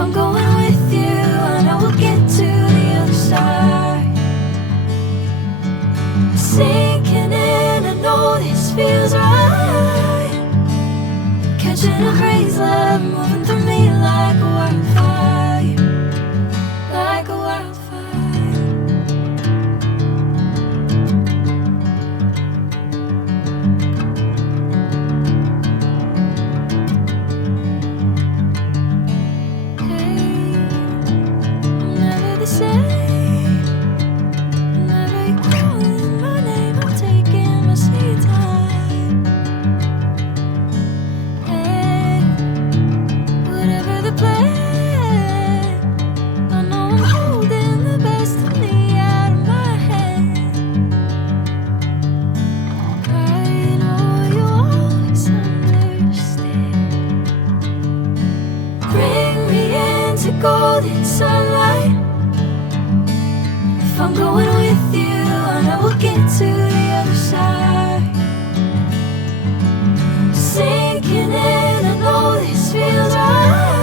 I'm going with you, I know we'll get to the other side. Sinking in, I know this feels right. Catching a crazy love, moving through me like a wildfire, like a wildfire. Golden sunlight. If I'm going with you, I know we'll get to the other side. Sinking in, I know this feels right.